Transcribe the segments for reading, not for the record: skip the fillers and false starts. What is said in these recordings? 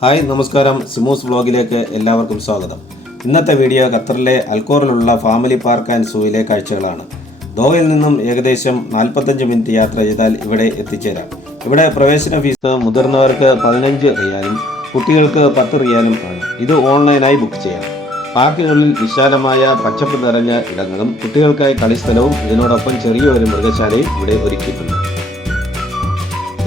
Hi നമസ്കാരം, CMOS വ്ലോഗിലേക്ക് എല്ലാവർക്കും സ്വാഗതം. ഇന്നത്തെ വീഡിയോ ഖത്തറിലെ അൽക്കോറിലുള്ള ഫാമിലി പാർക്ക് ആൻഡ് സൂവിലെ കാഴ്ചകളാണ്. ദോഹയിൽ നിന്നും ഏകദേശം 45 മിനിറ്റ് യാത്ര ചെയ്താൽ ഇവിടെ എത്തിച്ചേരാം. ഇവിടെ പ്രവേശന ഫീസ് മുതിർന്നവർക്ക് 15 റിയാലും കുട്ടികൾക്ക് 10 റിയാലും ആണ്. ഇത് ഓൺലൈനായി ബുക്ക് ചെയ്യാം. പാർക്കിനുള്ളിൽ വിശാലമായ പച്ചപ്പ് നിറഞ്ഞ ഇടങ്ങളും കുട്ടികൾക്കായി കളിസ്ഥലവും ഇതിനോടൊപ്പം ചെറിയൊരു മൃഗശാലയും ഇവിടെ ഒരുക്കിയിട്ടുണ്ട്.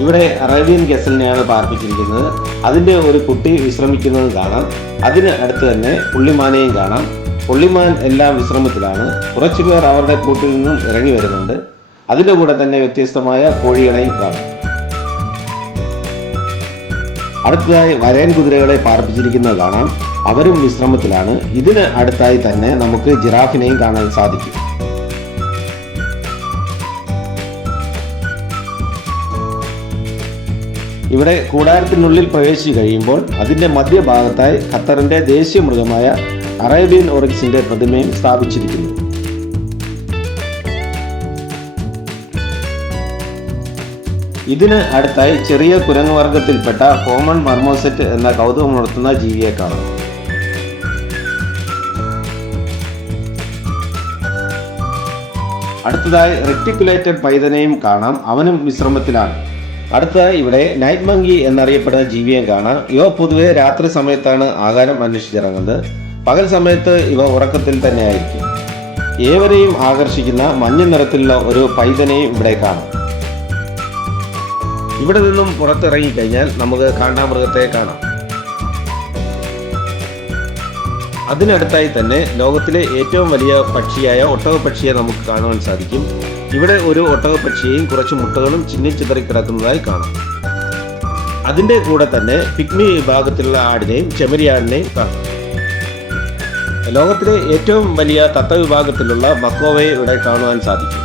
ഇവിടെ അറേബ്യൻ ഗസലിനെയാണ് പാർപ്പിച്ചിരിക്കുന്നത്. അതിൻ്റെ ഒരു കുട്ടി വിശ്രമിക്കുന്നത് കാണാം. അതിന് അടുത്ത് തന്നെ പുള്ളിമാനെയും കാണാം. പുള്ളിമാൻ എല്ലാം വിശ്രമത്തിലാണ്. കുറച്ചു പേർ അവരുടെ കൂട്ടിൽ നിന്നും ഇറങ്ങി വരുന്നുണ്ട്. അതിൻ്റെ കൂടെ തന്നെ വ്യത്യസ്തമായ കോഴികളെയും കാണാം. അടുത്തതായി വരയൻ കുതിരകളെ പാർപ്പിച്ചിരിക്കുന്നത് കാണാം. അവരും വിശ്രമത്തിലാണ്. ഇതിന് അടുത്തായി തന്നെ നമുക്ക് ജിറാഫിനെയും കാണാൻ സാധിക്കും. ഇവിടെ കൂടാരത്തിനുള്ളിൽ പ്രവേശിച്ചു കഴിയുമ്പോൾ അതിൻ്റെ മധ്യഭാഗത്തായി ഖത്തറിൻ്റെ ദേശീയ മൃഗമായ അറേബ്യൻ ഒറിക്സിന്റെ പ്രതിമയും സ്ഥാപിച്ചിരിക്കുന്നു. ഇതിന് അടുത്തായി ചെറിയ കുരങ്ങ് വർഗത്തിൽപ്പെട്ട കോമൺ മർമോസെറ്റ് എന്ന കൗതുകമുണർത്തുന്ന ജീവിയെ കാണാം. അടുത്തതായി റെക്ടിക്കുലേറ്റഡ് പൈതനെയും കാണാം. അവനും വിശ്രമത്തിലാണ്. അടുത്തതായി ഇവിടെ നൈറ്റ് മങ്കി എന്നറിയപ്പെടുന്ന ജീവിയെ കാണാം. ഇവ പൊതുവെ രാത്രി സമയത്താണ് ആഹാരം അന്വേഷിച്ചിറങ്ങുന്നത്. പകൽ സമയത്ത് ഇവ ഉറക്കത്തിൽ തന്നെ ആയിരിക്കും. ഏവരെയും ആകർഷിക്കുന്ന മഞ്ഞ നിറത്തിലുള്ള ഒരു പൈതനെയും ഇവിടെ കാണാം. ഇവിടെ നിന്നും പുറത്തിറങ്ങിക്കഴിഞ്ഞാൽ നമുക്ക് കാണ്ടാമൃഗത്തെ കാണാം. അതിനടുത്തായി തന്നെ ലോകത്തിലെ ഏറ്റവും വലിയ പക്ഷിയായ ഒട്ടകപ്പക്ഷിയെ നമുക്ക് കാണുവാൻ സാധിക്കും. ഇവിടെ ഒരു ഒട്ടകപ്പക്ഷിയെയും കുറച്ച് മുട്ടകളും ചിന്നിച്ചിതറി കിടക്കുന്നതായി കാണാം. അതിൻ്റെ കൂടെ തന്നെ പിഗ്മി വിഭാഗത്തിലുള്ള ആടിനെയും ചെമ്മരിയാടിനെയും കാണാം. ലോകത്തിലെ ഏറ്റവും വലിയ തത്ത വിഭാഗത്തിലുള്ള മക്കോവയെ ഇവിടെ കാണുവാൻ സാധിക്കും.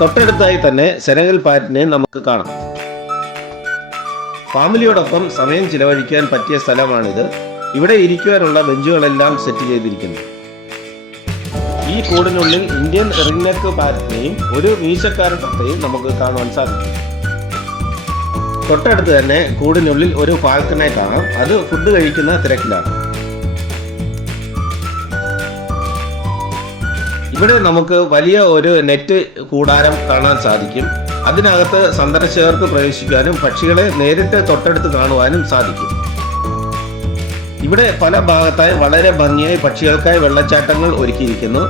തൊട്ടടുത്തായി തന്നെ സെനഗൽ പാരറ്റിനെയും നമുക്ക് കാണാം. ഫാമിലിയോടൊപ്പം സമയം ചിലവഴിക്കാൻ പറ്റിയ സ്ഥലമാണിത്. ഇവിടെ ഇരിക്കുവാനുള്ള ബെഞ്ചുകളെല്ലാം സെറ്റ് ചെയ്തിരിക്കുന്നു. ഈ കൂടിനുള്ളിൽ ഇന്ത്യൻ റിംഗ്നെക്ക് പാരറ്റിനെയും ഒരു മീശക്കാരൻ തത്തയും നമുക്ക് കാണുവാൻ സാധിക്കും. തൊട്ടടുത്ത് തന്നെ കൂടിനുള്ളിൽ ഒരു ഫാൽക്കനെ കാണാം. അത് ഫുഡ് കഴിക്കുന്ന തിരക്കിലാണ്. ഇവിടെ നമുക്ക് വലിയ ഒരു നെറ്റ് കൂടാരം കാണാൻ സാധിക്കും. അതിനകത്ത് സന്ദർശകർക്ക് പ്രവേശിക്കാനും പക്ഷികളെ നേരിട്ട് തൊട്ടടുത്ത് കാണുവാനും സാധിക്കും. ഇവിടെ പല ഭാഗത്തായി വളരെ ഭംഗിയായി പക്ഷികൾക്കായി വെള്ളച്ചാട്ടങ്ങൾ ഒരുക്കിയിരിക്കുന്നു.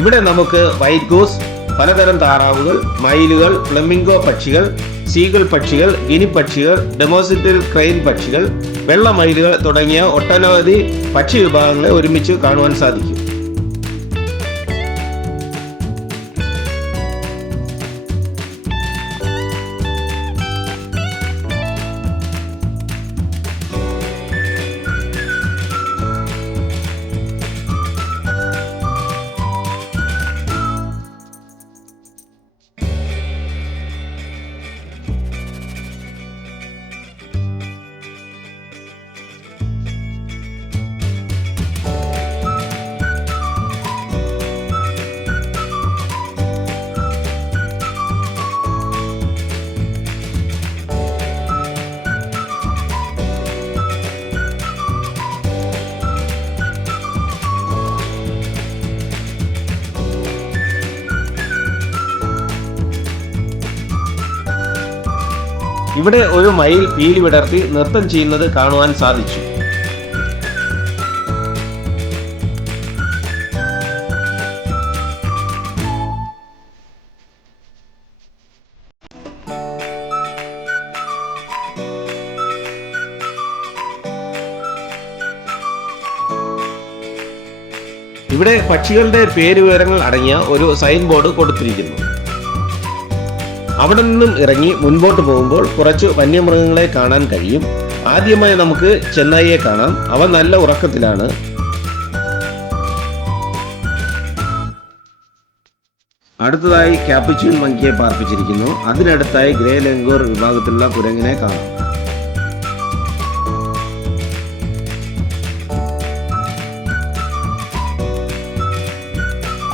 ഇവിടെ നമുക്ക് വൈറ്റ് ഗൂസ്, പലതരം താറാവുകൾ, മയിലുകൾ, ഫ്ലെമിംഗോ പക്ഷികൾ, സീഗൾ പക്ഷികൾ, ഗിനി പക്ഷികൾ, ഡെമോസിറ്റൽ ക്രെയിൻ പക്ഷികൾ, വെള്ള മയിലുകൾ തുടങ്ങിയ ഒട്ടനവധി പക്ഷി വിഭാഗങ്ങളെ ഒരുമിച്ച് കാണുവാൻ സാധിക്കും. ഇവിടെ ഒരു മയിൽ പീലി വിടർത്തി നൃത്തം ചെയ്യുന്നത് കാണുവാൻ സാധിച്ചു. ഇവിടെ പക്ഷികളുടെ പേരുവിവരങ്ങൾ അടങ്ങിയ ഒരു സൈൻ ബോർഡ് കൊടുത്തിരിക്കുന്നു. അവിടെ നിന്നും ഇറങ്ങി മുൻപോട്ട് പോകുമ്പോൾ കുറച്ച് വന്യമൃഗങ്ങളെ കാണാൻ കഴിയും. ആദ്യമായി നമുക്ക് ചെന്നായിയെ കാണാം. അവ നല്ല ഉറക്കത്തിലാണ്. അടുത്തതായി ക്യാപ്പുച്ചിൻ മങ്കിയെ പാർപ്പിച്ചിരിക്കുന്നു. അതിനടുത്തായി ഗ്രേ ലെങ്കോർ വിഭാഗത്തിലുള്ള കുരങ്ങിനെ കാണാം.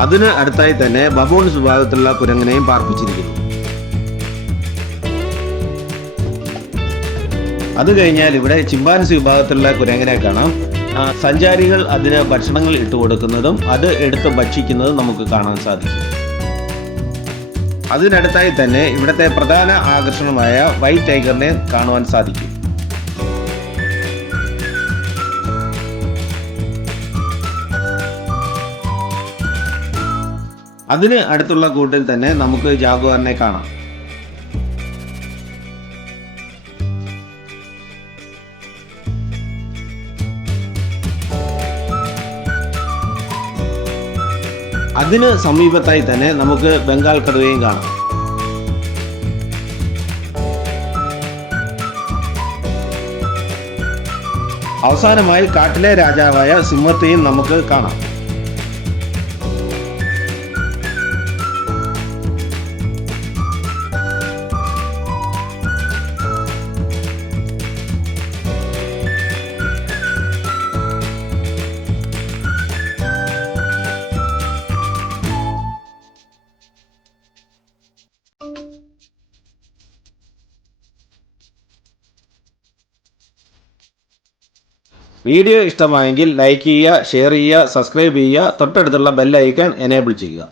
അതിന് അടുത്തായി തന്നെ ബബൂൺസ് വിഭാഗത്തിലുള്ള കുരങ്ങിനെയും പാർപ്പിച്ചിരിക്കുന്നു. അത് കഴിഞ്ഞാൽ ഇവിടെ ചിമ്പാൻസി വിഭാഗത്തിലുള്ള കുരങ്ങനെ കാണാം. സഞ്ചാരികൾ അതിന് ഭക്ഷണങ്ങൾ ഇട്ട് കൊടുക്കുന്നതും അത് എടുത്ത് ഭക്ഷിക്കുന്നതും നമുക്ക് കാണാൻ സാധിക്കും. അതിനടുത്തായി തന്നെ ഇവിടുത്തെ പ്രധാന ആകർഷണമായ വൈറ്റ് ടൈഗറിനെ കാണുവാൻ സാധിക്കും. അതിന് അടുത്തുള്ള കൂട്ടിൽ തന്നെ നമുക്ക് ജാഗ്വാറിനെ കാണാം. അതിന് സമീപത്തായി തന്നെ നമുക്ക് ബംഗാൾ കടുവയും കാണാം. അവസാനമായി കാട്ടിലെ രാജാവായ സിംഹത്തെയും നമുക്ക് കാണാം. വീഡിയോ ഇഷ്ടമായെങ്കിൽ ലൈക്ക് ചെയ്യുക, ഷെയർ ചെയ്യുക, സബ്സ്ക്രൈബ് ചെയ്യുക, തൊട്ടടുത്തുള്ള ബെൽ ഐക്കൺ എനേബിൾ ചെയ്യുക.